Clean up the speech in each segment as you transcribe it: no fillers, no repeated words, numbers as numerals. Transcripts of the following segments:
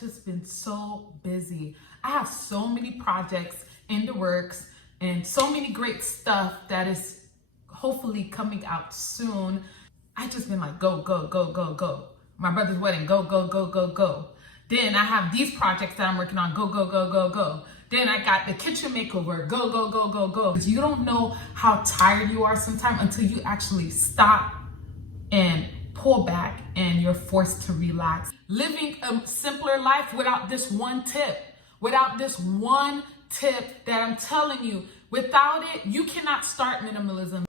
just been so busy. I have so many projects in the works and so many great stuff that is hopefully coming out soon. I just been like, go, go, go, go, go. My brother's wedding, go, go, go, go, go. Then I have these projects that I'm working on, go, go, go, go, go. Then I got the kitchen makeover, go, go, go, go, go. You don't know how tired you are sometimes until you actually stop and pull back and you're forced to relax. Living a simpler life without this one tip, that I'm telling you, without it, you cannot start minimalism.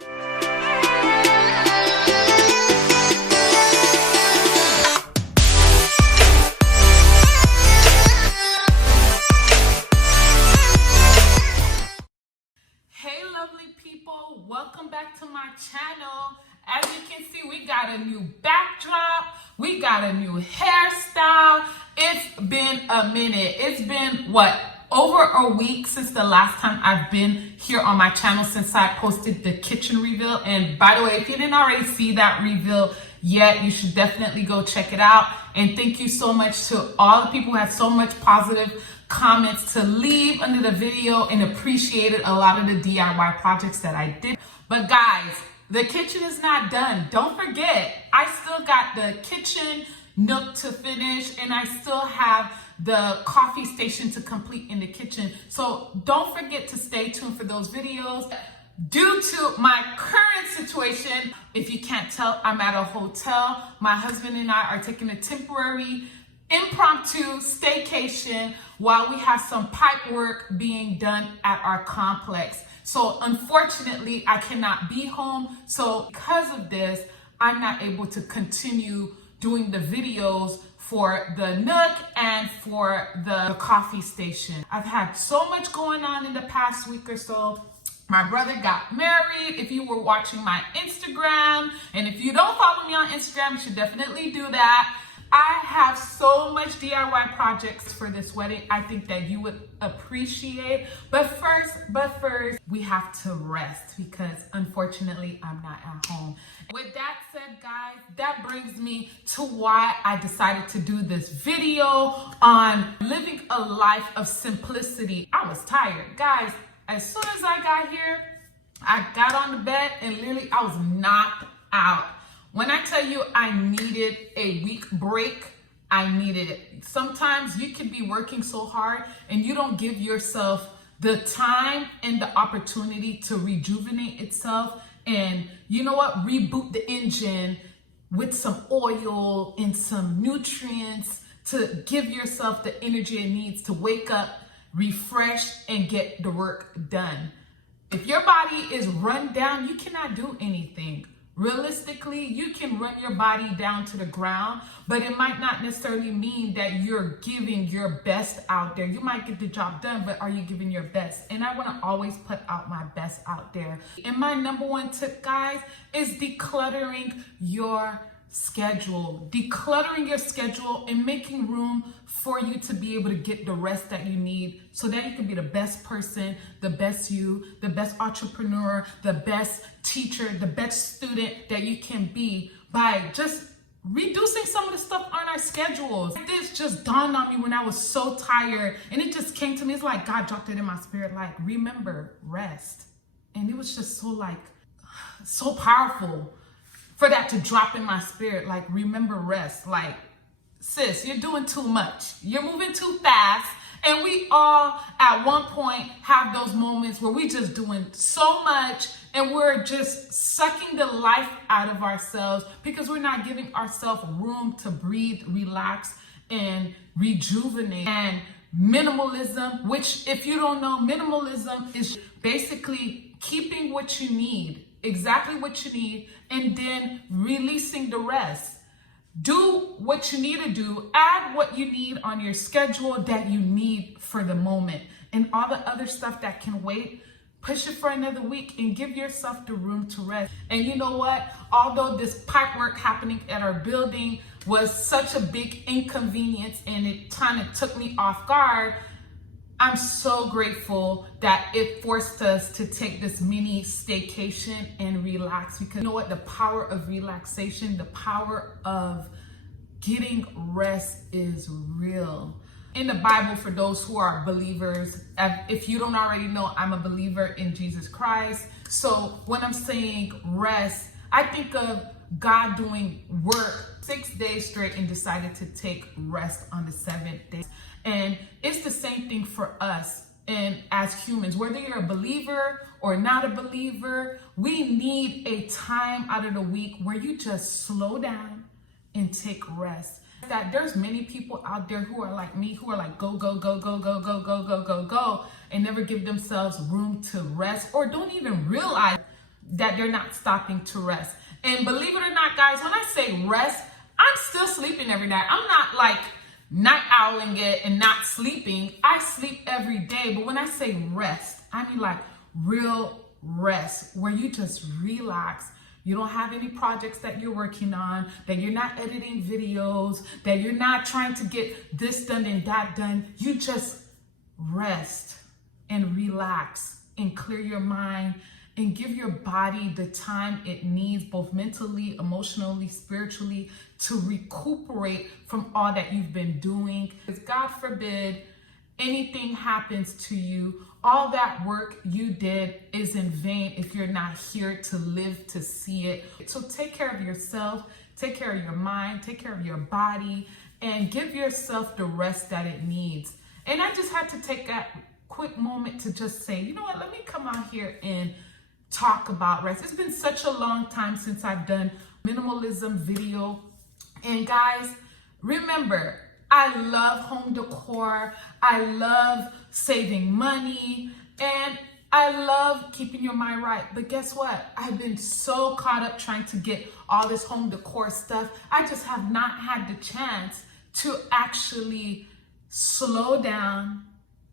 Hey lovely people, welcome back to my channel. As you can see, we got a new backdrop, we got a new hairstyle. It's been a minute. It's been over a week since the last time I've been here on my channel, since I posted the kitchen reveal. And by the way, if you didn't already see that reveal yet, you should definitely go check it out. And thank you so much to all the people who had so much positive comments to leave under the video and appreciated a lot of the DIY projects that I did. But guys, the kitchen is not done. Don't forget, I still got the kitchen nook to finish, and I still have the coffee station to complete in the kitchen. So don't forget to stay tuned for those videos. Due to my current situation, if you can't tell, I'm at a hotel. My husband and I are taking a temporary impromptu staycation while we have some pipe work being done at our complex. So unfortunately, I cannot be home. So because of this, I'm not able to continue doing the videos for the nook and for the coffee station. I've had so much going on in the past week or so. My brother got married. If you were watching my Instagram, and if you don't follow me on Instagram, you should definitely do that. I have so much DIY projects for this wedding I think that you would appreciate. But first, we have to rest because unfortunately I'm not at home. With that said, guys, that brings me to why I decided to do this video on living a life of simplicity. I was tired. Guys, as soon as I got here, I got on the bed and literally I was knocked out. When I tell you I needed a week break, I needed it. Sometimes you can be working so hard and you don't give yourself the time and the opportunity to rejuvenate itself and, you know what, reboot the engine with some oil and some nutrients to give yourself the energy it needs to wake up, refresh, and get the work done. If your body is run down, you cannot do anything. Realistically, you can run your body down to the ground, but it might not necessarily mean that you're giving your best out there. You might get the job done, but are you giving your best? And I want to always put out my best out there. And my number one tip, guys, is decluttering your schedule. Decluttering your schedule and making room for you to be able to get the rest that you need so that you can be the best person, the best you, the best entrepreneur, the best teacher, the best student that you can be by just reducing some of the stuff on our schedules. This just dawned on me when I was so tired, and it just came to me. It's like God dropped it in my spirit, like, remember, rest. And it was just so powerful for that to drop in my spirit, like, remember, rest. Like, sis, you're doing too much. You're moving too fast. And we all, at one point, have those moments where we just doing so much and we're just sucking the life out of ourselves because we're not giving ourselves room to breathe, relax, and rejuvenate. And minimalism, which, if you don't know, minimalism is basically keeping what you need, exactly what you need, and then releasing the rest. Do what you need to do, add what you need on your schedule that you need for the moment, and all the other stuff that can wait, push it for another week and give yourself the room to rest. And you know what? Although this pipe work happening at our building was such a big inconvenience and it kind of took me off guard, I'm so grateful that it forced us to take this mini staycation and relax, because you know what? The power of relaxation, the power of getting rest is real. In the Bible, for those who are believers, if you don't already know, I'm a believer in Jesus Christ. So when I'm saying rest, I think of God doing work 6 days straight and decided to take rest on the seventh day. And it's the same thing for us. And as humans, whether you're a believer or not a believer, we need a time out of the week where you just slow down and take rest. That there's many people out there who are like me, who are like go, go, go, go, go, go, go, go, go, go, and never give themselves room to rest or don't even realize that they're not stopping to rest. And believe it or not, guys, when I say rest, I'm still sleeping every night. I'm not like night owling it and not sleeping. I sleep every day. But when I say rest, I mean like real rest where you just relax. You don't have any projects that you're working on, that you're not editing videos, that you're not trying to get this done and that done. You just rest and relax and clear your mind and give your body the time it needs, both mentally, emotionally, spiritually, to recuperate from all that you've been doing. Because God forbid anything happens to you, all that work you did is in vain if you're not here to live to see it. So take care of yourself, take care of your mind, take care of your body, and give yourself the rest that it needs. And I just had to take that quick moment to just say, you know what, let me come out here and talk about rest. It's been such a long time since I've done minimalism video. And guys, remember, I love home decor. I love saving money. And I love keeping your mind right. But guess what? I've been so caught up trying to get all this home decor stuff. I just have not had the chance to actually slow down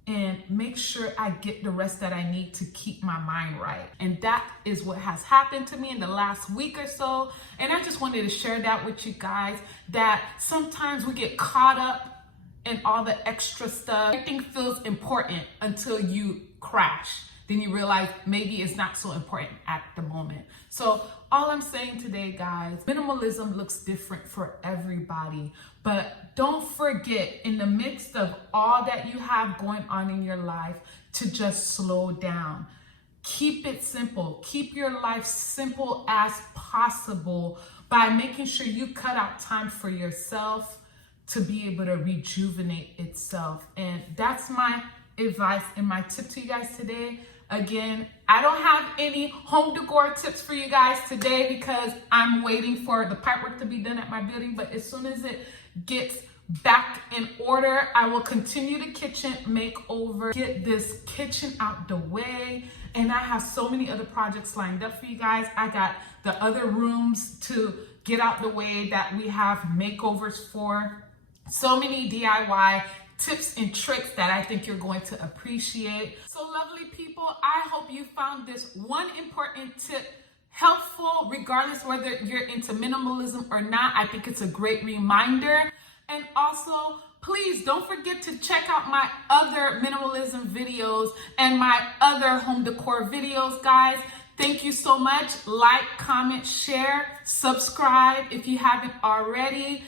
and make sure I get the rest that I need to keep my mind right. And that is what has happened to me in the last week or so. And I just wanted to share that with you guys, that sometimes we get caught up in all the extra stuff. Everything feels important until you crash. Then you realize maybe it's not so important at the moment. So all I'm saying today, guys, minimalism looks different for everybody. But don't forget, in the midst of all that you have going on in your life, to just slow down. Keep it simple. Keep your life simple as possible by making sure you cut out time for yourself to be able to rejuvenate itself. And that's my advice and my tip to you guys today. Again, I don't have any home decor tips for you guys today because I'm waiting for the pipework to be done at my building. But as soon as it gets back in order, I will continue the kitchen makeover, get this kitchen out the way. And I have so many other projects lined up for you guys. I got the other rooms to get out the way that we have makeovers for. So many DIY tips and tricks that I think you're going to appreciate. So lovely people, I hope you found this one important tip helpful, regardless whether you're into minimalism or not. I think it's a great reminder. And also, please don't forget to check out my other minimalism videos and my other home decor videos, guys. Thank you so much. Like, comment, share, subscribe if you haven't already.